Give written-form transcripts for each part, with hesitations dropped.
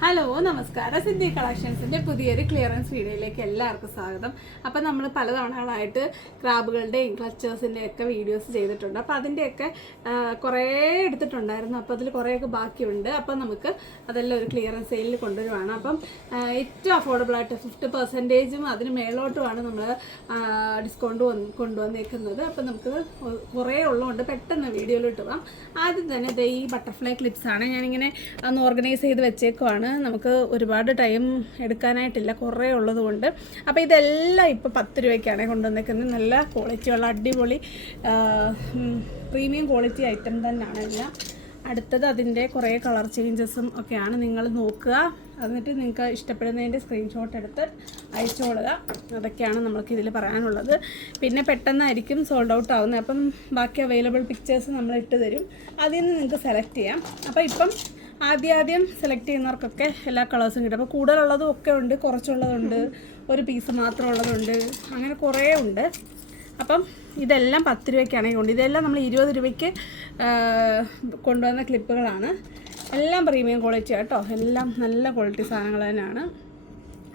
Hello നമസ്കാരം. സിദ്ധി കളക്ഷൻസിൻ്റെ പുതിയൊരു clearance വീഡിയോയിലേക്ക് എല്ലാവർക്കും സ്വാഗതം. അപ്പോൾ നമ്മൾ പല തവണകളായിട്ട് ക്രാബുകളുടെയും ക്ലച്ചേഴ്സിൻ്റെയും ഒക്കെ വീഡിയോസ് ചെയ്തിട്ടുണ്ട്. അപ്പോൾ അതിൻ്റെയൊക്കെ കുറേ എടുത്തിട്ടുണ്ടായിരുന്നു. അപ്പോൾ അതിൽ കുറേയൊക്കെ ബാക്കിയുണ്ട്. അപ്പോൾ നമുക്ക് അതെല്ലാം ഒരു ക്ലിയറൻസ് സെയിലിൽ കൊണ്ടുവരുവാണ്. അപ്പം ഏറ്റവും അഫോർഡബിളായിട്ട് 50% അതിന് മേളോട്ടുമാണ് നമ്മൾ ഡിസ്കൗണ്ട് കൊണ്ടുവന്നേക്കുന്നത്. അപ്പോൾ നമുക്ക് കുറേ ഉള്ളതുകൊണ്ട് പെട്ടെന്ന് വീഡിയോയിലോട്ട് പോകാം. ആദ്യം തന്നെ ഇത് ഈ ബട്ടർഫ്ലൈ ക്ലിപ്സാണ്. ഞാനിങ്ങനെ ഒന്ന് ഓർഗനൈസ് ചെയ്ത് വെച്ചേക്കുവാണ്. നമുക്ക് ഒരുപാട് ടൈം എടുക്കാനായിട്ടില്ല, കുറേ ഉള്ളതുകൊണ്ട്. അപ്പോൾ ഇതെല്ലാം ഇപ്പോൾ 10 രൂപയ്ക്കാണ് കൊണ്ടുവന്നേക്കുന്നത്. നല്ല ക്വാളിറ്റിയുള്ള അടിപൊളി പ്രീമിയം ക്വാളിറ്റി ഐറ്റം തന്നെയാണ് എല്ലാം. അടുത്തത് അതിൻ്റെ കുറേ കളർ ചേഞ്ചസും ഒക്കെയാണ്. നിങ്ങൾ നോക്കുക, എന്നിട്ട് നിങ്ങൾക്ക് ഇഷ്ടപ്പെടുന്നതിൻ്റെ സ്ക്രീൻഷോട്ട് എടുത്ത് അയച്ചോളുക. അതൊക്കെയാണ് നമുക്കിതിൽ പറയാനുള്ളത്. പിന്നെ പെട്ടെന്നായിരിക്കും സോൾഡ് ഔട്ട് ആവുന്നത്. അപ്പം ബാക്കി അവൈലബിൾ പിക്ചേഴ്സ് നമ്മൾ ഇട്ട് തരും, അതിൽ നിന്ന് നിങ്ങൾക്ക് സെലക്ട് ചെയ്യാം. അപ്പോൾ ഇപ്പം ആദ്യം സെലക്ട് ചെയ്യുന്നവർക്കൊക്കെ എല്ലാ കളേഴ്സും കിട്ടും. അപ്പോൾ കൂടുതലുള്ളതും ഒക്കെ ഉണ്ട്, കുറച്ചുള്ളതുണ്ട്, ഒരു പീസ് മാത്രമുള്ളതുണ്ട്, അങ്ങനെ കുറേ ഉണ്ട്. അപ്പം ഇതെല്ലാം 10 രൂപയ്ക്കാണെങ്കിൽ കൊണ്ട് ഇതെല്ലാം നമ്മൾ 20 രൂപയ്ക്ക് കൊണ്ടുവന്ന ക്ലിപ്പുകളാണ്. എല്ലാം പ്രീമിയം ക്വാളിറ്റി കേട്ടോ, എല്ലാം നല്ല ക്വാളിറ്റി സാധനങ്ങൾ തന്നെയാണ്.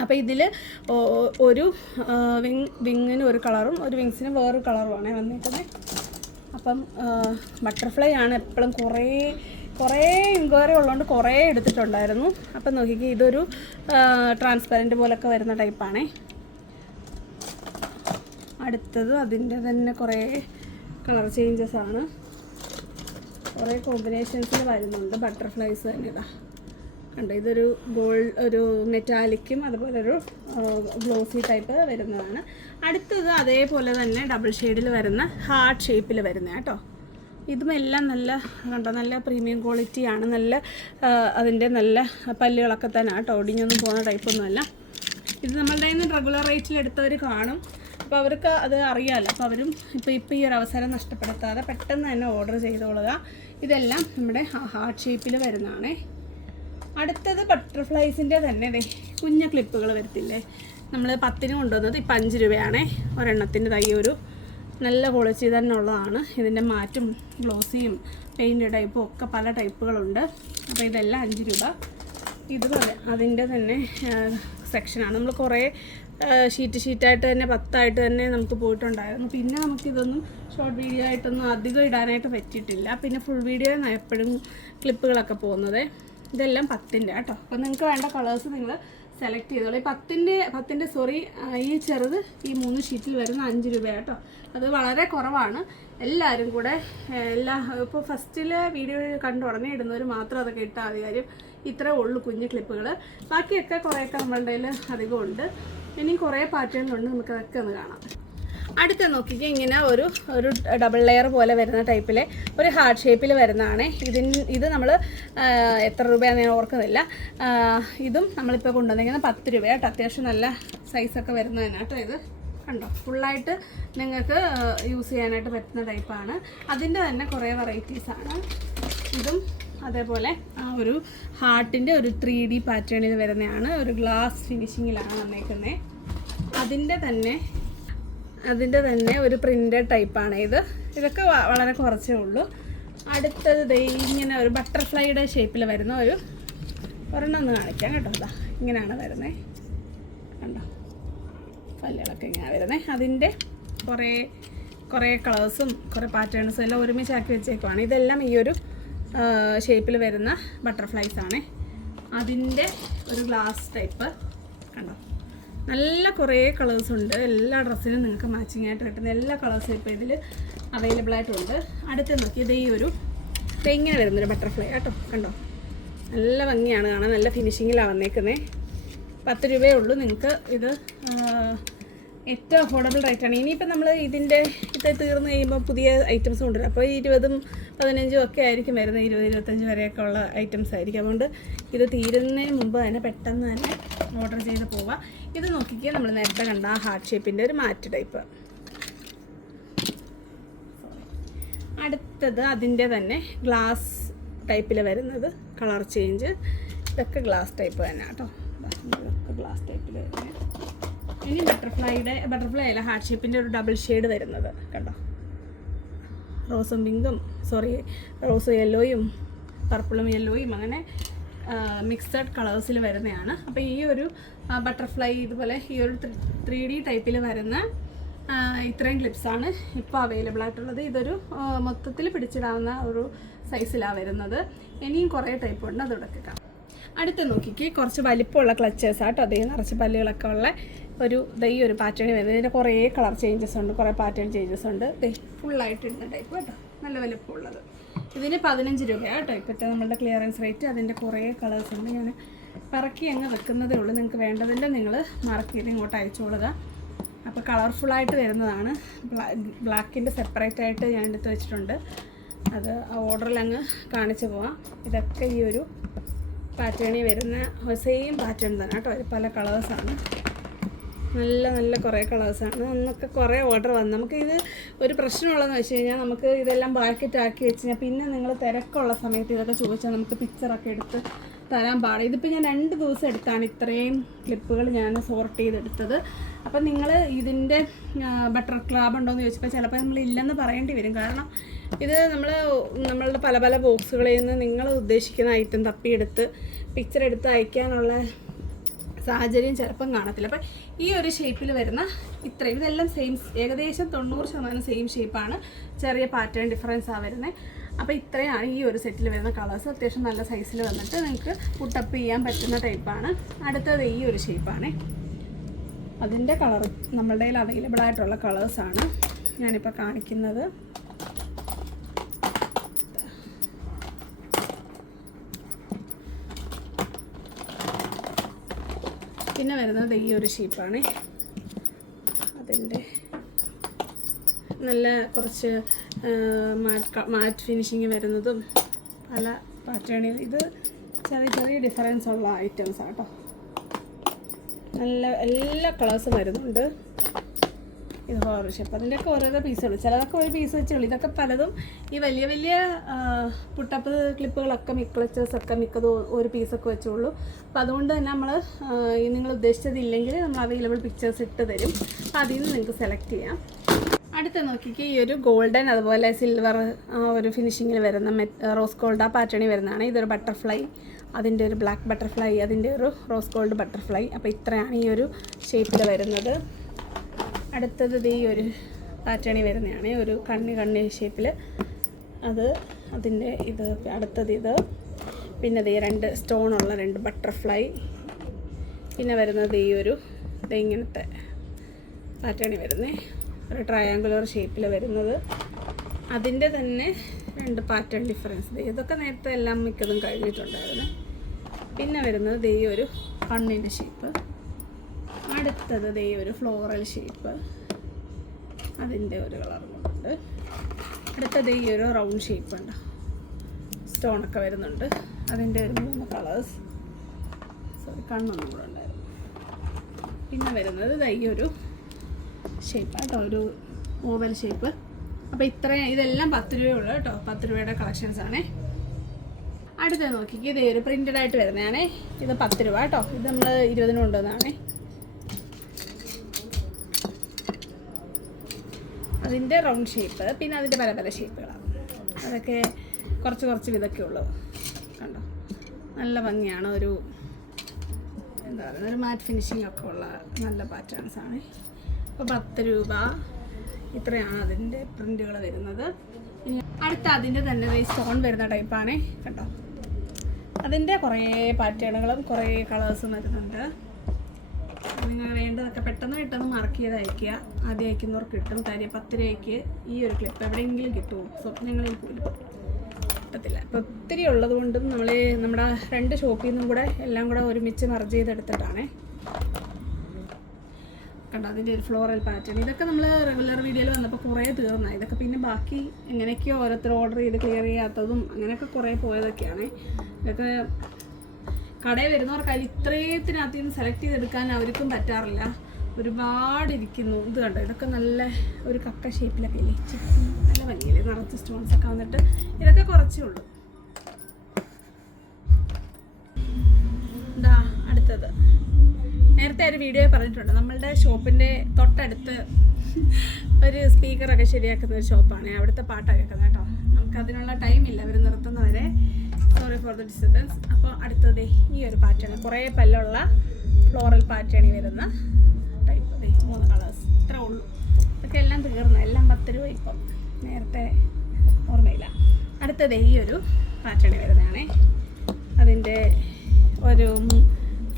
അപ്പോൾ ഇതിൽ ഒരു വിങ്ങിന് ഒരു കളറും ഒരു വിങ്സിന് വേറൊരു കളറുമാണ് വന്നിരിക്കുന്നത്. അപ്പം ബട്ടർഫ്ലൈ ആണ് എപ്പോഴും കുറേ എൻക്വയറി ഉള്ളതുകൊണ്ട് കുറേ എടുത്തിട്ടുണ്ടായിരുന്നു. അപ്പം നോക്കിക്കേ, ഇതൊരു ട്രാൻസ്പെറൻറ്റ് പോലൊക്കെ വരുന്ന ടൈപ്പാണേ. അടുത്തത് അതിൻ്റെ തന്നെ കുറേ കളർ ചേഞ്ചസ് ആണ്, കുറേ കോമ്പിനേഷൻസിൽ വരുന്നുണ്ട്. ബട്ടർഫ്ലൈസ് തന്നെ ഇതാ കണ്ടോ, ഇതൊരു ഒരു മെറ്റാലിക്കും അതുപോലെ ഒരു ഗ്ലോസി ടൈപ്പ് വരുന്നതാണ്. അടുത്തത് അതേപോലെ തന്നെ ഡബിൾ ഷെയ്ഡിൽ വരുന്ന ഹാർട്ട് ഷേപ്പിൽ വരുന്ന കേട്ടോ. ഇതുമെല്ലാം നല്ല കണ്ടോ, നല്ല പ്രീമിയം ക്വാളിറ്റിയാണ്. നല്ല അതിൻ്റെ നല്ല പല്ലുകളൊക്കെ തന്നെ കേട്ടോ, ഒടിഞ്ഞൊന്നും പോകുന്ന ടൈപ്പൊന്നുമല്ല. ഇത് നമ്മളുടെ കയ്യിൽ നിന്ന് റെഗുലർ റേറ്റിൽ എടുത്തവർ കാണും. അപ്പോൾ അവർക്ക് അത് അറിയാമല്ലോ. അപ്പോൾ അവരും ഇപ്പോൾ ഈ ഒരു അവസരം നഷ്ടപ്പെടുത്താതെ പെട്ടെന്ന് തന്നെ ഓർഡർ ചെയ്തോളുക. ഇതെല്ലാം നമ്മുടെ ഹാർട്ട് ഷേപ്പിൽ വരുന്നതാണേ. അടുത്തത് ബട്ടർഫ്ലൈസിൻ്റെ തന്നെ കുഞ്ഞ ക്ലിപ്പുകൾ വരത്തില്ലേ, നമ്മൾ 10 കൊണ്ടുവന്നത് ഇപ്പം 5 രൂപയാണേ ഒരെണ്ണത്തിൻ്റെ. തൈ ഒരു നല്ല ക്വാളിറ്റി തന്നെ ഉള്ളതാണ്. ഇതിൻ്റെ മാറ്റും ഗ്ലോസിയും പെയിൻറ്റ് ടൈപ്പും ഒക്കെ പല ടൈപ്പുകളുണ്ട്. അപ്പോൾ ഇതെല്ലാം 5 രൂപ. ഇതുപോലെ അതിൻ്റെ തന്നെ സെക്ഷനാണ്. നമ്മൾ കുറേ ഷീറ്റായിട്ട് തന്നെ 10 തന്നെ നമുക്ക് പോയിട്ടുണ്ടായിരുന്നു. പിന്നെ നമുക്കിതൊന്നും ഷോർട്ട് വീഡിയോ ആയിട്ടൊന്നും അധികം ഇടാനായിട്ട് പറ്റിയിട്ടില്ല. പിന്നെ ഫുൾ വീഡിയോ എപ്പോഴും ക്ലിപ്പുകളൊക്കെ പോകുന്നത്. ഇതെല്ലാം 10 കേട്ടോ. അപ്പോൾ നിങ്ങൾക്ക് വേണ്ട കളേഴ്സ് നിങ്ങൾ സെലക്ട് ചെയ്തോളൂ. ഈ 10 സോറി, ഈ ചെറുത് ഈ 3 ഷീറ്റിൽ വരുന്ന 5 രൂപ കേട്ടോ. അത് വളരെ കുറവാണ്. എല്ലാവരും കൂടെ ഇപ്പോൾ ഫസ്റ്റിൽ വീഡിയോ കണ്ടു ഉടനെ ഇടുന്നവർ മാത്രം അതൊക്കെ ഇട്ടാൽ മതി. കാര്യം ഇത്രേ ഉള്ളൂ കുഞ്ഞു ക്ലിപ്പുകൾ. ബാക്കിയൊക്കെ കുറേയൊക്കെ നമ്മളുടെ കയ്യിൽ അധികമുണ്ട്. ഇനി കുറേ പാറ്റേണിലുണ്ട്, നമുക്കതൊക്കെ ഒന്ന് കാണാം. അടുത്ത നോക്കിക്കുക, ഇങ്ങനെ ഒരു ഡബിൾ ലെയർ പോലെ വരുന്ന ടൈപ്പിലെ ഒരു ഹാർട്ട് ഷേപ്പിൽ വരുന്നതാണ്. ഇത് നമ്മൾ എത്ര രൂപയാണെന്ന് ഞാൻ ഓർക്കുന്നില്ല. ഇതും നമ്മളിപ്പോൾ കൊണ്ടുവന്നിരിക്കുന്നത് 10 രൂപ കേട്ടോ. അത്യാവശ്യം നല്ല സൈസൊക്കെ വരുന്നതാണ് കേട്ടോ. ഇത് കണ്ടോ, ഫുള്ളായിട്ട് നിങ്ങൾക്ക് യൂസ് ചെയ്യാനായിട്ട് പറ്റുന്ന ടൈപ്പാണ്. അതിൻ്റെ തന്നെ കുറേ വെറൈറ്റീസാണ്. ഇതും അതേപോലെ ഒരു ഹാർട്ടിൻ്റെ ഒരു 3D പാറ്റേണിൽ വരുന്നതാണ്. ഒരു ഗ്ലാസ് ഫിനിഷിങ്ങിലാണ് വന്നേക്കുന്നത്. അതിൻ്റെ തന്നെ ഒരു പ്രിൻ്റഡ് ടൈപ്പാണ് ഇത്. ഇതൊക്കെ വളരെ കുറച്ചേ ഉള്ളൂ. അടുത്തത് ഇങ്ങനെ ഒരു ബട്ടർഫ്ലൈയുടെ ഷേപ്പിൽ വരുന്ന ഒരെണ്ണം ഒന്ന് കാണിക്കാം കേട്ടോ. ഇതാ ഇങ്ങനെയാണ് വരുന്നത് കണ്ടോ, പല്ലുകളൊക്കെ ഇങ്ങനെ വരുന്നത്. അതിൻ്റെ കുറേ കളേഴ്സും കുറേ പാറ്റേൺസും എല്ലാം ഒരുമിച്ചാക്കി വെച്ചേക്കുവാണ്. ഇതെല്ലാം ഈ ഒരു ഷേപ്പിൽ വരുന്ന ബട്ടർഫ്ലൈസാണ്. അതിൻ്റെ ഒരു ഗ്ലാസ് ടൈപ്പ് കണ്ടോ. നല്ല കുറേ കളേഴ്സ് ഉണ്ട്. എല്ലാ ഡ്രസ്സിനും നിങ്ങൾക്ക് മാച്ചിങ് ആയിട്ട് കിട്ടുന്ന എല്ലാ കളേഴ്സും ഇപ്പോൾ ഇതിൽ അവൈലബിൾ ആയിട്ടുണ്ട്. അടുത്ത് നോക്കി, ഇത് ഇങ്ങനെ വരുന്നൊരു ബട്ടർഫ്ലൈ കേട്ടോ. കണ്ടോ, നല്ല ഭംഗിയാണ് കാണാൻ, നല്ല ഫിനിഷിങ്ങിലാണ് വന്നേക്കുന്നത്. 10 രൂപയേ ഉള്ളൂ. നിങ്ങൾക്ക് ഇത് ഏറ്റവും അഫോർഡബിൾ റേറ്റാണ്. ഇനിയിപ്പോൾ നമ്മൾ ഇത് തീർന്നു കഴിയുമ്പോൾ പുതിയ ഐറ്റംസ് കൊണ്ടുവരും. അപ്പോൾ 20ഉം 15ഉം ഒക്കെ ആയിരിക്കും വരുന്നത്. 20-25 വരെയൊക്കെ ഉള്ള ഐറ്റംസ് ആയിരിക്കും. അതുകൊണ്ട് ഇത് തീരുന്നതിന് മുമ്പ് തന്നെ പെട്ടെന്ന് തന്നെ ഓർഡർ ചെയ്ത് പോവാം. ഇത് നോക്കിക്കുക, നമ്മൾ നേരത്തെ കണ്ട ആ ഹാർട്ട് ഷേപ്പിൻ്റെ ഒരു മാറ്റ് ടൈപ്പ്. അടുത്തത് അതിൻ്റെ തന്നെ ഗ്ലാസ് ടൈപ്പിൽ വരുന്നത് കളർ ചേഞ്ച്. ഇതൊക്കെ ഗ്ലാസ് ടൈപ്പ് തന്നെ കേട്ടോ. ഇതൊക്കെ ഗ്ലാസ് ടൈപ്പിൽ വരുന്നത്. ഇനി ബട്ടർഫ്ലൈ അല്ല, ഹാർട്ട് ഷേപ്പിൻ്റെ ഒരു ഡബിൾ ഷെയ്ഡ് വരുന്നത് കണ്ടോ. റോസും പിങ്കും റോസ് യെല്ലോയും പർപ്പിളും യെല്ലോയും അങ്ങനെ മിക്സഡ് കളേഴ്സിൽ വരുന്നതാണ്. അപ്പോൾ ഈ ഒരു ബട്ടർഫ്ലൈ ഇതുപോലെ ഈ ഒരു 3D ടൈപ്പിൽ വരുന്ന ഇത്രയും ക്ലിപ്സാണ് ഇപ്പോൾ അവൈലബിൾ ആയിട്ടുള്ളത്. ഇതൊരു മൊത്തത്തിൽ പിടിച്ചിടാവുന്ന ഒരു സൈസിലാണ് വരുന്നത്. ഇനിയും കുറേ ടൈപ്പ് ഉണ്ട്, അതോടെ കാണാം. അടുത്ത് നോക്കിക്ക് കുറച്ച് വലിപ്പമുള്ള ക്ലച്ചേഴ്സ് ആട്ടോ. അതേ നിറച്ച് പല്ലുകളൊക്കെ ഉള്ള ഈ ഒരു പാറ്റേൺ വരുന്നത്. ഇതിൻ്റെ കുറേ കളർ ചേഞ്ചസ് ഉണ്ട്, കുറേ പാറ്റേൺ ചേഞ്ചസ് ഉണ്ട്. ഫുള്ളായിട്ട് ഇടുന്ന ടൈപ്പ് കേട്ടോ, നല്ല വലിപ്പമുള്ളത്. ഇതിന് 15 രൂപയാണ് കേട്ടോ ഇപ്പോഴത്തെ നമ്മളുടെ ക്ലിയറൻസ് റേറ്റ്. അതിൻ്റെ കുറേ കളേഴ്സ് ഉണ്ട്. ഞാൻ പറക്കി അങ്ങ് വെക്കുന്നതേ ഉള്ളൂ. നിങ്ങൾക്ക് വേണ്ടതിൻ്റെ നിങ്ങൾ മാർക്ക് ചെയ്ത് ഇങ്ങോട്ട് അയച്ചോളുക. അപ്പോൾ കളർഫുള്ളായിട്ട് വരുന്നതാണ്. ബ്ലാക്കിൻ്റെ സെപ്പറേറ്റ് ആയിട്ട് ഞാൻ എടുത്ത് വെച്ചിട്ടുണ്ട്. അത് ആ ഓർഡറിൽ അങ്ങ് കാണിച്ചു പോവാം. ഇതൊക്കെ ഈ ഒരു പാറ്റേണിൽ വരുന്ന സെയിം പാറ്റേൺ തന്നെ കേട്ടോ. പല കളേഴ്സാണ്, നല്ല നല്ല കുറേ കളേഴ്സാണ്. അന്നൊക്കെ കുറേ ഓർഡർ വന്നു. നമുക്കിത് ഒരു പ്രശ്നമുള്ളതെന്ന് വെച്ച് കഴിഞ്ഞാൽ നമുക്ക് ഇതെല്ലാം ബ്രാക്കറ്റ് ആക്കി വെച്ച് കഴിഞ്ഞാൽ പിന്നെ നിങ്ങൾ തിരക്കുള്ള സമയത്ത് ഇതൊക്കെ ചോദിച്ചാൽ നമുക്ക് പിക്ചറൊക്കെ എടുത്ത് തരാൻ പാടില്ല. ഇതിപ്പോൾ ഞാൻ 2 ദിവസം എടുത്താണ് ഇത്രയും ക്ലിപ്പുകൾ ഞാൻ സോർട്ട് ചെയ്തെടുത്തത്. അപ്പം നിങ്ങൾ ഇതിൻ്റെ ബട്ടർ ക്ലാബ് ഉണ്ടോയെന്ന് ചോദിച്ചപ്പോൾ ചിലപ്പോൾ നമ്മൾ ഇല്ലെന്ന് പറയേണ്ടി വരും. കാരണം ഇത് നമ്മളുടെ പല പല ബോക്സുകളിൽ നിന്ന് നിങ്ങൾ ഉദ്ദേശിക്കുന്ന ഐറ്റം തപ്പിയെടുത്ത് പിക്ചർ എടുത്ത് അയക്കാനുള്ള സാഹചര്യം ചിലപ്പം കാണത്തില്ല. അപ്പം ഈ ഒരു ഷേപ്പിൽ വരുന്ന ഇത്രയും ഇതെല്ലാം സെയിം, ഏകദേശം 90% സെയിം ഷേപ്പാണ്. ചെറിയ പാറ്റേൺ ഡിഫറൻസാണ് വരുന്നത്. അപ്പോൾ ഇത്രയാണ് ഈ ഒരു സെറ്റിൽ വരുന്ന കളേഴ്സ്. അത്യാവശ്യം നല്ല സൈസിൽ വന്നിട്ട് നിങ്ങൾക്ക് പുട്ടപ്പ് ചെയ്യാൻ പറ്റുന്ന ടൈപ്പാണ്. അടുത്തത് ഈ ഒരു ഷേപ്പാണ്. അതിൻ്റെ കളർ നമ്മളുടെ കയ്യിൽ അവൈലബിൾ ആയിട്ടുള്ള കളേഴ്സാണ് ഞാനിപ്പോൾ കാണിക്കുന്നത്. പിന്നെ വരുന്നത് ഈ ഒരു ഷേപ്പാണ്. അതിൻ്റെ നല്ല കുറച്ച് മാറ്റ് ഫിനിഷിങ് വരുന്നതും പല പാറ്റേണിൽ ഇത് ചെറിയ ചെറിയ ഡിഫറൻസ് ഉള്ള ഐറ്റംസ് ആട്ടോ. നല്ല എല്ലാ കളേഴ്സും വരുന്നുണ്ട്. ഇത് വേറൊരു ഷേപ്പ്. അതിൻ്റെയൊക്കെ ഓരോരോ പീസുകൾ, ചിലതൊക്കെ ഒരു പീസ് വെച്ചുള്ളൂ. ഇതൊക്കെ പലതും ഈ വലിയ വലിയ പുട്ടപ്പ് ക്ലിപ്പുകളൊക്കെ ക്ലച്ചേഴ്സൊക്കെ മിക്കതും ഒരു പീസൊക്കെ വെച്ചുള്ളൂ. അപ്പോൾ അതുകൊണ്ട് തന്നെ നമ്മൾ നിങ്ങൾ ഉദ്ദേശിച്ചതില്ലെങ്കിൽ നമ്മൾ അവൈലബിൾ പിക്ചേഴ്സ് ഇട്ട് തരും. അപ്പോൾ അതിൽ നിന്ന് നിങ്ങൾക്ക് സെലക്ട് ചെയ്യാം. അടുത്ത നോക്കിക്ക് ഈ ഒരു ഗോൾഡൻ അതുപോലെ സിൽവർ ഒരു ഫിനിഷിങ്ങിൽ വരുന്ന റോസ് ഗോൾഡ് ആ പാറ്റേണിൽ വരുന്നതാണ്. ഇതൊരു ബട്ടർഫ്ലൈ, അതിൻ്റെ ഒരു ബ്ലാക്ക് ബട്ടർഫ്ലൈ, അതിൻ്റെ ഒരു റോസ് ഗോൾഡ് ബട്ടർഫ്ലൈ. അപ്പോൾ ഇത്രയാണ് ഈ ഒരു ഷേപ്പിൽ വരുന്നത്. അടുത്തത് ഈ ഒരു പാറ്റേണിൽ വരുന്നതാണ്, ഒരു കണ്ണി ഷേപ്പിൽ. അതിൻ്റെ ഇത് അടുത്തത് ഇത്. പിന്നെ ഈ 2 സ്റ്റോണുള്ള 2 ബട്ടർഫ്ലൈ. പിന്നെ വരുന്നത് ഈ ഒരു ഇങ്ങനത്തെ പാറ്റേണിൽ വരുന്നത്, ഒരു ട്രയാങ്കുലർ ഷേപ്പിൽ വരുന്നത്. അതിൻ്റെ തന്നെ 2 പാറ്റേൺ ഡിഫറൻസ്. ഇതൊക്കെ നേരത്തെ എല്ലാം മിക്കതും കഴിഞ്ഞിട്ടുണ്ടായിരുന്നു. പിന്നെ വരുന്നത് ഈ ഒരു കണ്ണിൻ്റെ ഷേപ്പ്. അടുത്തത് ഈ ഒരു ഫ്ലോറൽ ഷേപ്പ്, അതിൻ്റെ ഒരു കളർ കൊണ്ടുണ്ട്. അടുത്തത് ഈ ഒരു റൗണ്ട് ഷേപ്പ് ഉണ്ട്, സ്റ്റോണൊക്കെ വരുന്നുണ്ട്. അതിൻ്റെ ഒരു 3 കളേഴ്സ്. കണ്ണൊന്നും കൂടെ ഉണ്ടായിരുന്നു. പിന്നെ വരുന്നത് ഈ ഒരു ഷേപ്പ് കേട്ടോ, ഒരു ഓവൽ ഷേപ്പ്. അപ്പോൾ ഇതെല്ലാം 10 രൂപയുള്ളൂ കേട്ടോ. 10 രൂപയുടെ കളക്ഷൻസാണേ. അടുത്തത് നോക്കിക്ക് ഇത് ഒരു പ്രിൻ്റഡ് ആയിട്ട് വരുന്നതാണേ. ഇത് 10 രൂപ കേട്ടോ. ഇത് നമ്മൾ 20 കൊണ്ടുവന്നതാണേ. അതിൻ്റെ റൗണ്ട് ഷേപ്പ്, പിന്നെ അതിൻ്റെ പല പല ഷേപ്പുകളാണ്. അതൊക്കെ കുറച്ച് വിധമൊക്കെ ഉള്ളൂ. കണ്ടോ, നല്ല ഭംഗിയാണ്. എന്താ പറയുക, ഒരു മാറ്റ് ഫിനിഷിംഗ് ഒക്കെ ഉള്ള നല്ല പാറ്റേൺസാണ്. അപ്പോൾ 10 രൂപ ഇത്രയാണ് അതിൻ്റെ പ്രിൻ്റുകൾ വരുന്നത്. ഇനി അടുത്ത അതിൻ്റെ തന്നെ സ്റ്റോൺ വരുന്ന ടൈപ്പാണ് കേട്ടോ. അതിൻ്റെ കുറേ പാറ്റേണുകളും കുറേ കളേഴ്സും വരുന്നുണ്ട്. നിങ്ങൾ വേണ്ടതൊക്കെ പെട്ടെന്ന് മാർക്ക് ചെയ്ത് അയയ്ക്കുക. ആദ്യം അയക്കുന്നവർക്ക് കിട്ടും. കാര്യം 10 രൂപയ്ക്ക് ഈ ഒരു ക്ലിപ്പ് എവിടെയെങ്കിലും കിട്ടുമോ? സ്വപ്നങ്ങളിൽ പോലും കിട്ടത്തില്ല. അപ്പോൾ ഒത്തിരി ഉള്ളത് കൊണ്ടും നമ്മുടെ 2 ഷോപ്പിൽ നിന്നും കൂടെ എല്ലാം കൂടെ ഒരുമിച്ച് മർജ് ചെയ്തെടുത്തിട്ടാണേ. കണ്ടോ, അതിൻ്റെ ഒരു ഫ്ലോറൽ പാറ്റേൺ. ഇതൊക്കെ നമ്മൾ റെഗുലർ വീഡിയോയിൽ വന്നപ്പോൾ കുറേ തീർന്നായി. ഇതൊക്കെ പിന്നെ ബാക്കി എങ്ങനെയൊക്കെയോ ഓരോരുത്തർ ഓർഡർ ചെയ്ത് ക്ലിയർ ചെയ്യാത്തതും അങ്ങനെയൊക്കെ കുറേ പോയതൊക്കെയാണ്. ഇതൊക്കെ കടയിൽ വരുന്നവർക്ക് അതിൽ ഇത്രയത്തിനകത്ത് നിന്ന് സെലക്ട് ചെയ്തെടുക്കാൻ അവർക്കും പറ്റാറില്ല. ഒരുപാടിരിക്കുന്നു. ഇത് കണ്ടോ, ഇതൊക്കെ നല്ല ഒരു കക്ക ഷേപ്പിലൊക്കെ ഇല്ലേ, നല്ല ഭംഗിയില്ലേ, നിറച്ച് സ്റ്റോൺസൊക്കെ വന്നിട്ട്. ഇതൊക്കെ കുറച്ചേ ഉള്ളൂ. എന്താ അടുത്തത്, നേരത്തെ ഒരു വീഡിയോ പറഞ്ഞിട്ടുണ്ട്, നമ്മളുടെ ഷോപ്പിൻ്റെ തൊട്ടടുത്ത് ഒരു സ്പീക്കറൊക്കെ ശരിയാക്കുന്ന ഒരു ഷോപ്പാണ്. അവിടുത്തെ പാട്ടൊക്കെ കേൾക്കുന്നത് കേട്ടോ. നമുക്കതിനുള്ള ടൈമില്ല അവർ നിർത്തുന്നവരെ. So sorry for the disturbance. അപ്പോൾ അടുത്തത് ഈ ഒരു പാറ്റേൺ, കുറേ പല്ലുള്ള ഫ്ലോറൽ പാറ്റേണിൽ വരുന്ന ടൈപ്പ്. 3 കളേഴ്സ് ഇത്രേ ഉള്ളൂ. ഇതൊക്കെ എല്ലാം തീർന്നു, എല്ലാം 10 രൂപ ഇപ്പം, നേരത്തെ ഓർമ്മയില്ല. അടുത്തത് ഈ ഒരു പാറ്റേണിൽ വരുന്നതാണേ. അതിൻ്റെ ഒരു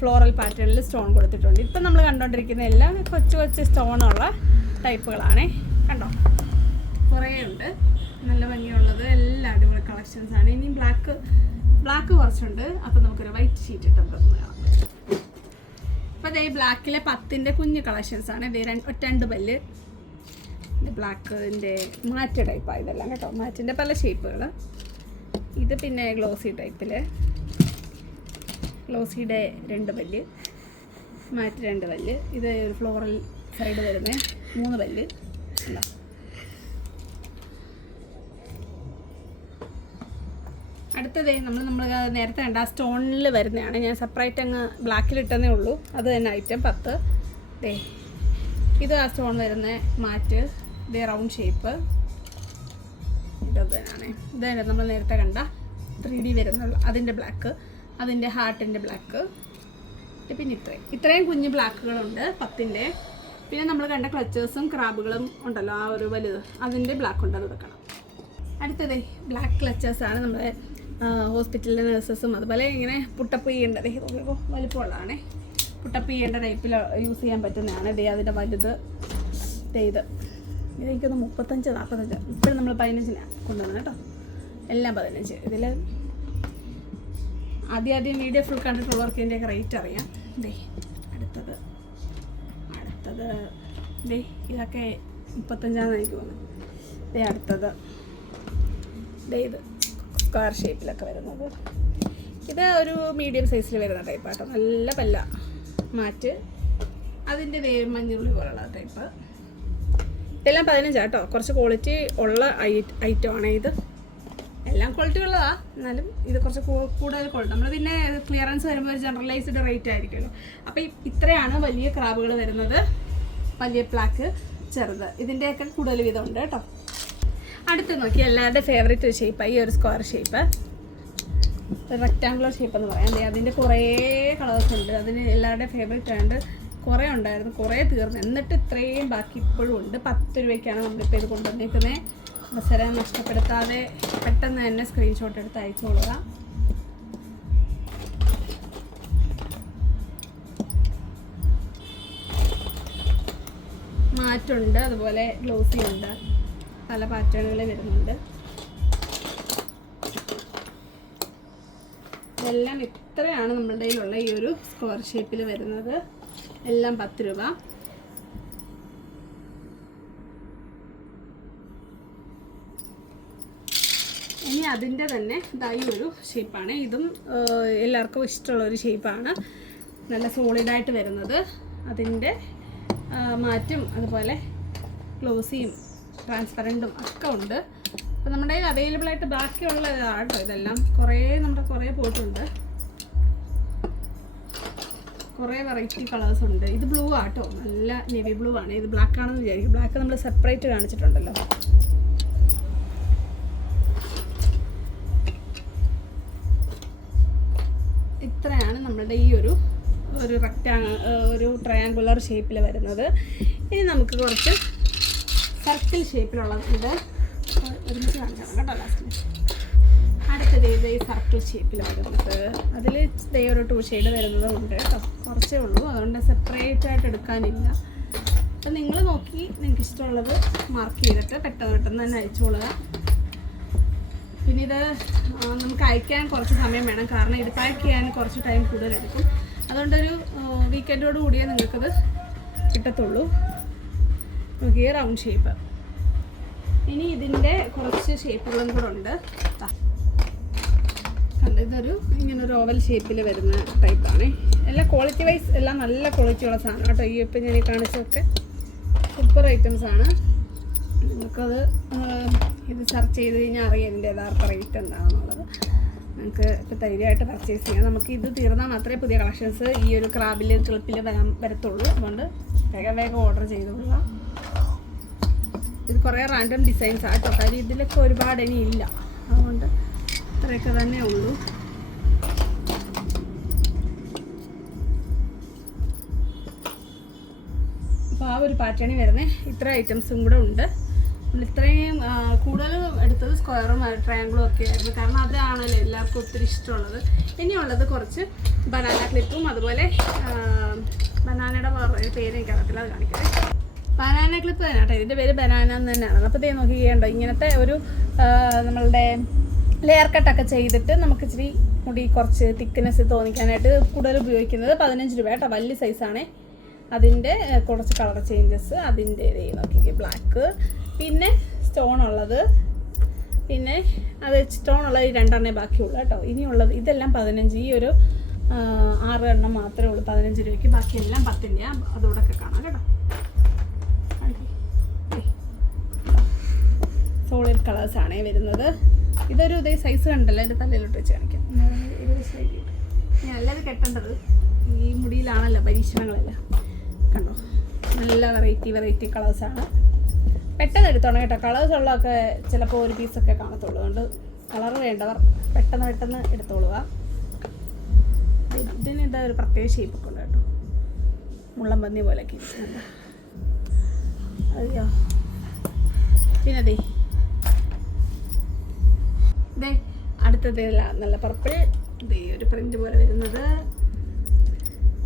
ഫ്ലോറൽ പാറ്റേണിൽ സ്റ്റോൺ കൊടുത്തിട്ടുണ്ട്. ഇപ്പം നമ്മൾ കണ്ടുകൊണ്ടിരിക്കുന്ന എല്ലാം കൊച്ചു കൊച്ചു സ്റ്റോണുള്ള ടൈപ്പുകളാണേ. കണ്ടോ, കുറേ ഉണ്ട്, നല്ല ഭംഗിയുള്ളത്, എല്ലാം അടിപൊളി കളക്ഷൻസാണ്. ഇനി ബ്ലാക്ക് കുറച്ചുണ്ട്. അപ്പോൾ നമുക്കൊരു വൈറ്റ് ഷീറ്റ് ഇട്ട് കാണാം. അപ്പോൾ ഇതേ ബ്ലാക്കിലെ 10ൻ്റെ കുഞ്ഞ് കളക്ഷൻസാണ്. ഇതേ 2 പല്ല് ബ്ലാക്കിൻ്റെ മാറ്റ് ടൈപ്പാണ് ഇതെല്ലാം കേട്ടോ. മാറ്റിൻ്റെ പല ഷേപ്പുകൾ. ഇത് പിന്നെ ഗ്ലോസി ടൈപ്പിൽ, ഗ്ലോസിയുടെ 2 പല്ല്, മാറ്റ് 2 പല്ല്. ഇത് ഒരു ഫ്ലോറൽ സൈഡ് വരുന്ന 3 പല്ല്. അല്ല, അടുത്തത് നമ്മൾ നേരത്തെ കണ്ട ആ സ്റ്റോണിൽ വരുന്നതാണ്. ഞാൻ സെപ്പറേറ്റ് അങ്ങ് ബ്ലാക്കിലിട്ടതേ ഉള്ളൂ. അത് തന്നെ ഐറ്റം 10. ഇത് ആ സ്റ്റോൺ വരുന്ന മാറ്റ്. ഇത് റൗണ്ട് ഷേപ്പ്. ഇതത് തന്നെയാണ്. ഇത് തന്നെ നമ്മൾ നേരത്തെ കണ്ട 3D വരുന്നുള്ള അതിൻ്റെ ബ്ലാക്ക്, അതിൻ്റെ ഹാർട്ടിൻ്റെ ബ്ലാക്ക്. പിന്നെ ഇത്രയും കുഞ്ഞ് ബ്ലാക്കുകളുണ്ട് 10ൻ്റെ. പിന്നെ നമ്മൾ കണ്ട ക്ലച്ചേഴ്സും ക്രാബുകളും ഉണ്ടല്ലോ, ആ ഒരു വലുത്, അതിൻ്റെ ബ്ലാക്ക് ഉണ്ട്, അത് എടുക്കണം. അടുത്തത് ബ്ലാക്ക് ക്ലച്ചേഴ്സാണ്. നമ്മുടെ ഹോസ്പിറ്റലിലെ നഴ്സസും അതുപോലെ ഇങ്ങനെ പുട്ടപ്പ് ചെയ്യേണ്ടത് വലിപ്പമുള്ളതാണേ. പുട്ടപ്പ് ചെയ്യേണ്ട ടൈപ്പിൽ യൂസ് ചെയ്യാൻ പറ്റുന്നതാണ്. അതിൻ്റെ വലുത് ഇതെനിക്കൊന്ന് 35-45. ഇപ്പോഴും നമ്മൾ 15 കൊണ്ടുവന്നത് കേട്ടോ. എല്ലാം 15. ഇതിൽ ആദ്യം വീഡിയോ ഫുൾ കണ്ടിട്ടുള്ളവർക്ക് ഇതിൻ്റെയൊക്കെ റേറ്റ് അറിയാം. അടുത്തത് ഇതൊക്കെ 35 എനിക്ക് തോന്നുന്നു. അടുത്തത് ഇത് സ്ക്വയർ ഷേപ്പിലൊക്കെ വരുന്നത്. ഇത് ഒരു മീഡിയം സൈസിൽ വരുന്ന ടൈപ്പാട്ടോ. നല്ല പല്ല മാറ്റ്. അതിൻ്റെ മഞ്ഞുള്ളി പോലുള്ള ടൈപ്പ്. ഇതെല്ലാം 15 കേട്ടോ. കുറച്ച് ക്വാളിറ്റി ഉള്ള ഐറ്റമാണ് ഇത്. എല്ലാം ക്വാളിറ്റി ഉള്ളതാണ്, എന്നാലും ഇത് കുറച്ച് കൂടുതൽ ക്വാളിറ്റി. നമ്മൾ പിന്നെ ക്ലിയറൻസ് വരുമ്പോൾ ഒരു ജനറലൈസ്ഡ് റേറ്റ് ആയിരിക്കുമല്ലോ. അപ്പോൾ ഇത്രയാണ് വലിയ ക്രാബുകൾ വരുന്നത്. വലിയ ബ്ലാക്ക്, ചെറുത്, ഇതിൻ്റെയൊക്കെ കൂടുതൽ വിധമുണ്ട് കേട്ടോ. അടുത്ത് നോക്കി എല്ലാവരുടെ ഫേവറേറ്റ് ഒരു ഷേപ്പാണ് ഈ ഒരു സ്ക്വയർ ഷേപ്പ്, റെക്റ്റാങ്കുലർ ഷേപ്പ് എന്ന് പറയാം. അതിൻ്റെ കുറേ കളേഴ്സ് ഉണ്ട്. അതിന് എല്ലാവരുടെയും ഫേവറേറ്റ് ആയതുകൊണ്ട് കുറേ ഉണ്ടായിരുന്നു, കുറേ തീർന്നു. എന്നിട്ട് ഇത്രയും ബാക്കി ഇപ്പോഴും ഉണ്ട്. 10 രൂപയ്ക്കാണ് നമ്മളിപ്പോൾ ഇത് കൊണ്ടുവന്നേക്കുന്നത്. അവസരം നഷ്ടപ്പെടുത്താതെ പെട്ടെന്ന് തന്നെ സ്ക്രീൻഷോട്ട് എടുത്ത് അയച്ചോളുക. മാറ്റുണ്ട്, അതുപോലെ ഗ്ലോസി ഉണ്ട്, പല പാറ്റേണുകളിൽ വരുന്നുണ്ട്. ഇതെല്ലാം ഇത്രയാണ് നമ്മുടെ കയ്യിലുള്ള ഈ ഒരു സ്ക്വയർ ഷേപ്പിൽ വരുന്നത്. എല്ലാം 10 രൂപ. ഇനി അതിൻ്റെ തന്നെ ഇതായി ഒരു ഷേപ്പാണ്. ഇതും എല്ലാവർക്കും ഇഷ്ടമുള്ളൊരു ഷേപ്പാണ്. നല്ല സോളിഡായിട്ട് വരുന്നത്. അതിൻ്റെ മാറ്റും അതുപോലെ ഗ്ലോസിയും ട്രാൻസ്പെറൻറ്റും ഒക്കെ ഉണ്ട്. അപ്പോൾ നമ്മുടെ കയ്യിൽ അവൈലബിൾ ആയിട്ട് ബാക്കിയുള്ളതാണ് കേട്ടോ. ഇതെല്ലാം കുറേ പോയിട്ടുണ്ട്. കുറേ വെറൈറ്റി കളേഴ്സ് ഉണ്ട്. ഇത് ബ്ലൂ ആട്ടോ, നല്ല നേവി ബ്ലൂ ആണ്. ഇത് ബ്ലാക്ക് ആണെന്ന് വിചാരിക്കും. ബ്ലാക്ക് നമ്മൾ സെപ്പറേറ്റ് കാണിച്ചിട്ടുണ്ടല്ലോ. ഇത്രയാണ് നമ്മുടെ ഈ ഒരു ഒരു ട്രയാങ്കുലർ ഷേപ്പിൽ വരുന്നത്. ഇനി നമുക്ക് കുറച്ച് സർക്കിൾ ഷേപ്പിലുള്ളത് ഇത് ഒരുമിച്ച് കാണിക്കണം കേട്ടോ ലാസ്റ്റിൽ. അടുത്തത് ഈ സർക്കിൾ ഷേപ്പിൽ വരുന്നത്. അതിൽ ഒരു 2 ഷെയ്ഡ് വരുന്നതും ഉണ്ട് കേട്ടോ. കുറച്ചേ ഉള്ളൂ, അതുകൊണ്ട് സെപ്പറേറ്റ് ആയിട്ട് എടുക്കാനില്ല. അപ്പം നിങ്ങൾ നോക്കി നിങ്ങൾക്ക് ഇഷ്ടമുള്ളത് മാർക്ക് ചെയ്തിട്ട് പെട്ടെന്ന് തന്നെ അയച്ചോളുക. പിന്നെ ഇത് നമുക്ക് അയക്കാൻ കുറച്ച് സമയം വേണം, കാരണം ഇത് പാക്ക് ചെയ്യാൻ കുറച്ച് ടൈം കൂടുതലെടുക്കും. അതുകൊണ്ടൊരു വീക്കെൻഡോട് കൂടിയേ നിങ്ങൾക്കത് കിട്ടത്തുള്ളൂ. നോക്കിയ റൗണ്ട് ഷേപ്പ്. ഇനി ഇതിൻ്റെ കുറച്ച് ഷേപ്പുകളും കൂടെ ഉണ്ട്. ഇതൊരു ഇങ്ങനൊരു ഓവൽ ഷേപ്പിൽ വരുന്ന ടൈപ്പാണ്. എല്ലാം ക്വാളിറ്റി വൈസ് എല്ലാം നല്ല ക്വാളിറ്റിയുള്ള സാധനം കേട്ടോ. ഈ ഇപ്പം ഞാൻ ഈ കാണിച്ചതൊക്കെ സൂപ്പർ ഐറ്റംസാണ്. നിങ്ങൾക്കത് ഇത് സെർച്ച് ചെയ്ത് കഴിഞ്ഞാൽ അറിയാം ഇതിൻ്റെ യഥാർത്ഥ റേറ്റ് എന്താണെന്നുള്ളത്. നമുക്ക് ഇപ്പോൾ ധൈര്യമായിട്ട് പർച്ചേസ് ചെയ്യാം. നമുക്ക് ഇത് തീർന്നാൽ മാത്രമേ പുതിയ കളക്ഷൻസ് ഈ ഒരു ക്ലിപ്പിൽ വരത്തുള്ളൂ. അതുകൊണ്ട് വേഗം ഓർഡർ ചെയ്തോളുക. ഇത് കുറേ റാൻഡം ഡിസൈൻസ് ആട്ടോ. കാര്യം ഇതിലൊക്കെ ഒരുപാട് ഇനി ഇല്ല, അതുകൊണ്ട് ഇത്രയൊക്കെ തന്നെ ഉള്ളൂ. അപ്പോൾ ആ ഒരു പാറ്റേണിൽ വരുന്നത് ഇത്ര ഐറ്റംസും കൂടെ ഉണ്ട്. ഇത്രയും കൂടുതൽ എടുത്തത് സ്ക്വയറും ട്രയാങ്കിളും ഒക്കെ ആയിരുന്നു, കാരണം അതാണല്ലോ എല്ലാവർക്കും ഒത്തിരി ഇഷ്ടമുള്ളത്. ഇനിയുള്ളത് കുറച്ച് ബനാന ക്ലിപ്പും അതുപോലെ ബനാനയുടെ വേറെ പേര് എനിക്കറിയത്തില്ല, അത് കാണിക്കട്ടെ. ബനാന ക്ലിപ്പ് തന്നെ കേട്ടോ, ഇതിൻ്റെ പേര് ബനാന എന്ന് തന്നെയാണ്. അപ്പോൾ ഇതേ നോക്കിക്കേണ്ടോ, ഇങ്ങനത്തെ ഒരു നമ്മളുടെ ലെയർ കട്ടൊക്കെ ചെയ്തിട്ട് നമുക്ക് ഇച്ചിരി മുടി കുറച്ച് തിക്നെസ് തോന്നിക്കാനായിട്ട് കൂടുതൽ ഉപയോഗിക്കുന്നത് 15 രൂപ കേട്ടോ. വലിയ സൈസാണേ. അതിൻ്റെ കുറച്ച് കളർ ചേഞ്ചസ്, അതിൻ്റെ നോക്കിക്കേ ബ്ലാക്ക്, പിന്നെ സ്റ്റോൺ ഉള്ളത്, പിന്നെ അത് സ്റ്റോൺ ഉള്ളത് ഈ 2 എണ്ണേ ബാക്കിയുള്ളൂ കേട്ടോ. ഇനിയുള്ളത് ഇതെല്ലാം 15, ഈ ഒരു 6 എണ്ണം മാത്രമേ ഉള്ളൂ 15 രൂപയ്ക്ക്, ബാക്കിയെല്ലാം 10-ൻ്റെ. അതോടൊക്കെ കാണാം കേട്ടോ. സോളിഡ് കളേഴ്സാണേ വരുന്നത്. ഇതൊരു ഇതേ സൈസ് കണ്ടല്ലോ, എൻ്റെ തലയിലോട്ട് വെച്ച് കാണിക്കാം. നല്ലത് കെട്ടേണ്ടത് ഈ മുടിയിലാണല്ലോ പരീക്ഷണങ്ങളെല്ലാം, കണ്ടോ. നല്ല വെറൈറ്റി കളേഴ്സാണ്. പെട്ടെന്ന് എടുത്തോണം കേട്ടോ. കളേഴ്സ് ഉള്ളതൊക്കെ ചിലപ്പോൾ ഒരു പീസൊക്കെ കാണത്തുള്ളൂ, അതുകൊണ്ട് കളർ വേണ്ടവർ പെട്ടെന്ന് എടുത്തോളുക. ഇതിന് ഇതാ ഒരു പ്രത്യേക ഷേപ്പൊക്കെ ഉണ്ട് കേട്ടോ, മുള്ളംപന്നി പോലെയൊക്കെ ഇരിക്കുന്നുണ്ട്. അതെയോ. പിന്നെ ദേ അടുത്തത് നല്ല പർപ്പിൾ, ദേ ഒരു പ്രിന്റ് പോലെ വരുന്നത്,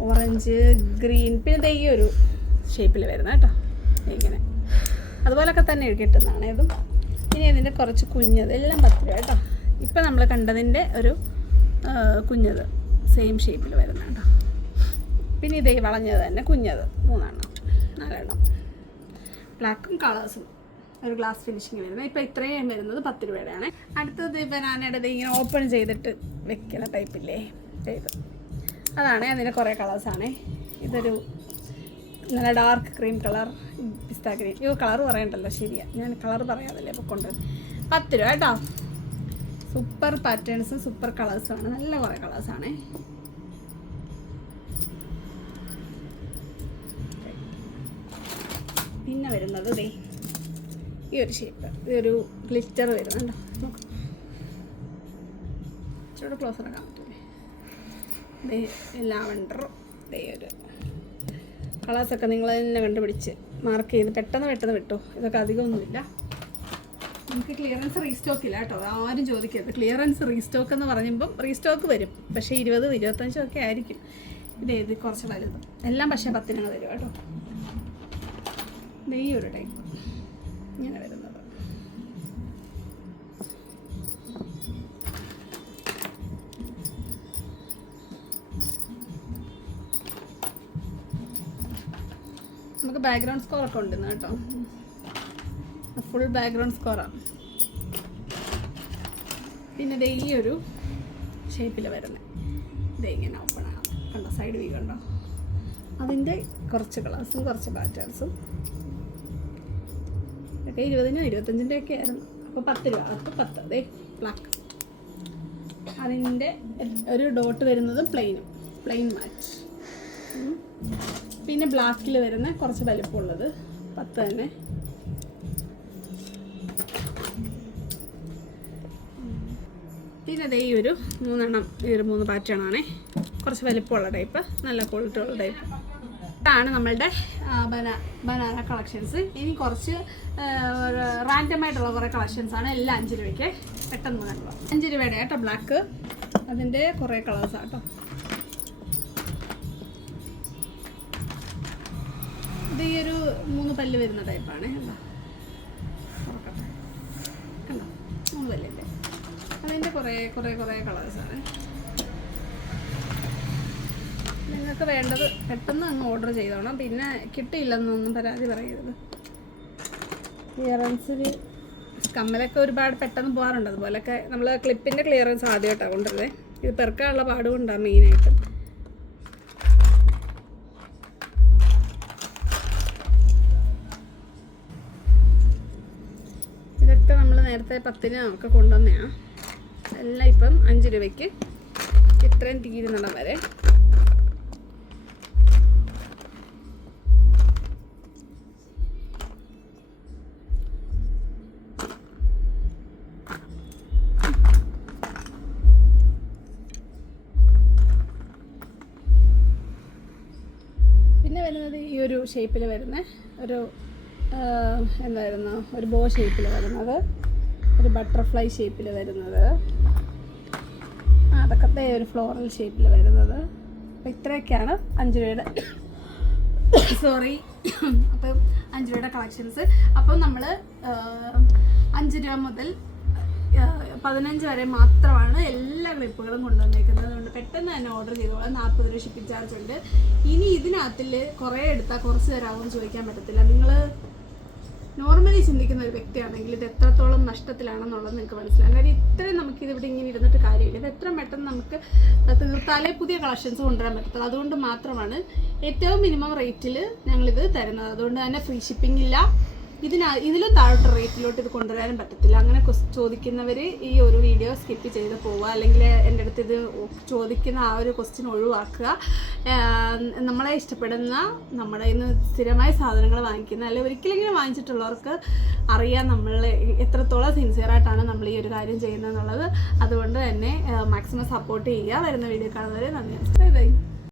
ഓറഞ്ച്, ഗ്രീൻ, പിന്നെ ദേ ഈ ഒരു ഷേപ്പിൽ വരുന്നത് കേട്ടോ, ഇങ്ങനെ അതുപോലൊക്കെ തന്നെ കിട്ടുന്നതാണ് ഇതും. ഇനി ഇതിൻ്റെ കുറച്ച് കുഞ്ഞത് എല്ലാം 10 രൂപ കേട്ടോ. ഇപ്പം നമ്മൾ കണ്ടതിൻ്റെ ഒരു കുഞ്ഞത് സെയിം ഷേപ്പിൽ വരുന്ന കേട്ടോ. പിന്നെ ഇതേ വളഞ്ഞത് തന്നെ കുഞ്ഞത് 3 എണ്ണം ബ്ലാക്കും കളേഴ്സും ഒരു ഗ്ലാസ് ഫിനിഷിങ് വരുന്നത്. ഇപ്പോൾ ഇത്രയും വരുന്നത് 10 രൂപയുടെയാണ്. അടുത്തത് ബനാനയുടെ ഇങ്ങനെ ഓപ്പൺ ചെയ്തിട്ട് വെക്കുന്ന ടൈപ്പില്ലേ, ഇത് അതാണ്. അതിൻ്റെ കുറേ കളേഴ്സാണേ. ഇതൊരു നല്ല ഡാർക്ക് ക്രീം കളർ, പിസ്ത ഗ്രീൻ. ഈ കളർ പറയണ്ടല്ലോ, ശരിയാണ്, ഞാൻ കളർ പറയാതല്ലേ അപ്പോൾ കൊണ്ട് 10 രൂപ കേട്ടോ. സൂപ്പർ പാറ്റേൺസും സൂപ്പർ കളേഴ്സുമാണ്, നല്ല കുറേ കളേഴ്സാണേ. പിന്നെ വരുന്നത് ദേ ഈ ഒരു ഷേപ്പ്, ഇതൊരു ഗ്ലിറ്റർ വരുന്നുണ്ടോ, ഇച്ചിരി ക്ലോസർ കാണാൻ പറ്റില്ലേ. ദേ ലാവൻഡർ, ദേ ഒരു കളേഴ്സൊക്കെ നിങ്ങൾ തന്നെ കണ്ടുപിടിച്ച് മാർക്ക് ചെയ്ത് പെട്ടെന്ന് വിട്ടോ. ഇതൊക്കെ അധികമൊന്നുമില്ല. നമുക്ക് ക്ലിയറൻസ് റീസ്റ്റോക്ക് ഇല്ല കേട്ടോ, ആരും ചോദിക്കരുത്. ക്ലിയറൻസ് റീസ്റ്റോക്ക് എന്ന് പറയുമ്പം റീസ്റ്റോക്ക് വരും, പക്ഷേ 20, 25 ഒക്കെ ആയിരിക്കും. ഇത് കുറച്ച് വലുത് എല്ലാം, പക്ഷേ 10 തരും കേട്ടോ. ഈ ഒരു ടൈപ്പ് ഇങ്ങനെ വരുന്നത്. നമുക്ക് ബാക്ക്ഗ്രൗണ്ട് സ്കോറൊക്കെ ഉണ്ടെന്ന് കേട്ടോ, ഫുൾ ബാക്ക്ഗ്രൗണ്ട് സ്കോറാണ്. പിന്നെ ദേ ഈ ഒരു ഷേപ്പിൽ വരുന്നത്, ഇതേ ഇങ്ങനെ ഓപ്പൺ ആകാം കണ്ടോ, സൈഡ് വ്യൂ കണ്ടോ. അതിൻ്റെ കുറച്ച് കളേഴ്സും കുറച്ച് പാറ്റേൺസും ഒക്കെ 20-നും 25-ൻ്റെ ഒക്കെ ആയിരുന്നു. അപ്പോൾ 10 രൂപ, അപ്പോൾ 10. അതേ ബ്ലാക്ക്, അതിൻ്റെ ഒരു ഡോട്ട് വരുന്നത് പ്ലെയിൻ മാറ്റ്. പിന്നെ ബ്ലാക്കിൽ വരുന്ന കുറച്ച് വലിപ്പമുള്ളത് 10 തന്നെ. പിന്നെ അതേ ഈ ഒരു 3 എണ്ണം, ഈ ഒരു 3 പാറ്റേണാണേ, കുറച്ച് വലിപ്പമുള്ള ടൈപ്പ്, നല്ല ക്വാളിറ്റി ഉള്ള ടൈപ്പ്. ഇതാണ് നമ്മളുടെ ബനാന കളക്ഷൻസ്. ഇനി കുറച്ച് റാൻഡമായിട്ടുള്ള കുറേ കളക്ഷൻസാണ്, എല്ലാം 5 രൂപയ്ക്ക്. പെട്ടെന്ന് കണ്ടോ, 5 രൂപയുടെ കേട്ടോ ബ്ലാക്ക്. അതിൻ്റെ കുറേ കളേഴ്സാണ് കേട്ടോ. ഇത് ഈ ഒരു 3 പല്ല് വരുന്ന ടൈപ്പാണ് കണ്ടോ, കണ്ടോ 3 പല്ലിൻ്റെ. അതിൻ്റെ കുറേ കളേഴ്സാണ്. നിങ്ങൾക്ക് വേണ്ടത് പെട്ടെന്ന് അങ്ങ് ഓർഡർ ചെയ്തോണം, പിന്നെ കിട്ടിയില്ലെന്നൊന്നും പരാതി പറയരുത്. ക്ലിയറൻസിൽ കമ്മലൊക്കെ ഒരുപാട് പെട്ടെന്ന് പോകാറുണ്ട്, അതുപോലൊക്കെ നമ്മൾ ക്ലിപ്പിൻ്റെ ക്ലിയറൻസ് ആദ്യമായിട്ടാണ് കൊണ്ടുവരുന്നത്. ഇത് പെറുക്കാനുള്ള പാടുകൊണ്ടാണ് മെയിനായിട്ട്. ഇതൊക്കെ നമ്മൾ നേരത്തെ 10-ന് ഒക്കെ കൊണ്ടുവന്നതാണ്. എല്ലാം ഇപ്പം 5 രൂപയ്ക്ക് ഇത്രയും തീരുന്നിടം വരെ. വരുന്നത് ഈ ഒരു ഷേപ്പിൽ വരുന്ന ഒരു എന്തായിരുന്നു ഒരു ബോ ഷേപ്പിൽ വരുന്നത്, ഒരു ബട്ടർഫ്ലൈ ഷേപ്പിൽ വരുന്നത്, അതൊക്കെ ഒരു ഫ്ലോറൽ ഷേപ്പിൽ വരുന്നത്. അപ്പോൾ ഇത്രയൊക്കെയാണ് 5 രൂപയുടെ സോറി അപ്പം 5 രൂപയുടെ കളക്ഷൻസ്. അപ്പം നമ്മൾ 5 രൂപ മുതൽ 15 വരെ മാത്രമാണ് എല്ലാ ക്ലിപ്പുകളും കൊണ്ടുവന്നേക്കുന്നത്. അതുകൊണ്ട് പെട്ടെന്ന് തന്നെ ഓർഡർ ചെയ്തോളാം. 40 രൂപ ഷിപ്പിംഗ് ചാർജ് ഉണ്ട്. ഇനി ഇതിനകത്തിൽ കുറേ എടുത്താൽ കുറച്ച് തരാമെന്ന് ചോദിക്കാൻ പറ്റത്തില്ല. നിങ്ങൾ നോർമലി ചിന്തിക്കുന്ന ഒരു വ്യക്തിയാണെങ്കിൽ ഇത് എത്രത്തോളം നഷ്ടത്തിലാണെന്നുള്ളത് നിങ്ങൾക്ക് മനസ്സിലാകും. കാര്യം ഇത്രയും നമുക്കിതിവിടെ ഇങ്ങനെ ഇരുന്നിട്ട് കാര്യമില്ല. ഇത് എത്ര പെട്ടെന്ന് നമുക്ക് തീർത്താലേ പുതിയ കളക്ഷൻസ് കൊണ്ടുവരാൻ പറ്റത്തുള്ളൂ. അതുകൊണ്ട് മാത്രമാണ് ഏറ്റവും മിനിമം റേറ്റിൽ ഞങ്ങളിത് തരുന്നത്. അതുകൊണ്ട് തന്നെ ഫ്രീ ഷിപ്പിംഗ് ഇല്ല. ഇതിലും താഴോട്ട് റേറ്റിലോട്ട് ഇത് കൊണ്ടുവരാനും പറ്റത്തില്ല. അങ്ങനെ ചോദിക്കുന്നവർ ഈ ഒരു വീഡിയോ സ്കിപ്പ് ചെയ്ത് പോവുക, അല്ലെങ്കിൽ എൻ്റെ അടുത്ത് ഇത് ചോദിക്കുന്ന ആ ഒരു ക്വസ്റ്റ്യൻ ഒഴിവാക്കുക. നമ്മളെ ഇഷ്ടപ്പെടുന്ന നമ്മുടെ ഇന്ന് സ്ഥിരമായ സാധനങ്ങൾ വാങ്ങിക്കുന്ന, അല്ലെങ്കിൽ ഒരിക്കലെങ്കിലും വാങ്ങിച്ചിട്ടുള്ളവർക്ക് അറിയാം നമ്മൾ എത്രത്തോളം സിൻസിയറായിട്ടാണ് നമ്മൾ ഈ ഒരു കാര്യം ചെയ്യുന്നത് എന്നുള്ളത്. അതുകൊണ്ട് തന്നെ മാക്സിമം സപ്പോർട്ട് ചെയ്യുക. വരുന്ന വീഡിയോ കാണുന്നവരെ നന്ദി. Bye bye.